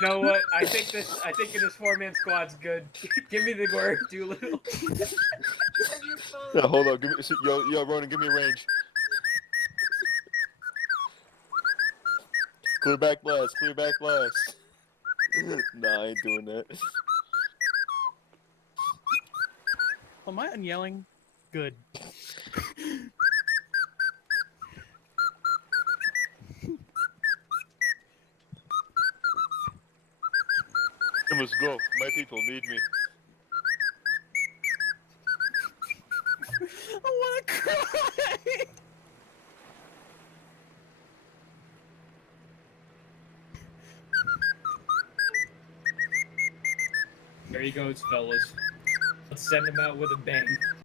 You know what? I think this four-man squad's good. Give me the word, Doolittle. Yeah, hold on. Give me, yo, Ronan, give me a range. Clear back blast. Clear back blast. Nah, I ain't doing that. Am I unyelling? Good. I must go. My people need me. I wanna cry! There he goes, fellas. Let's send him out with a bang.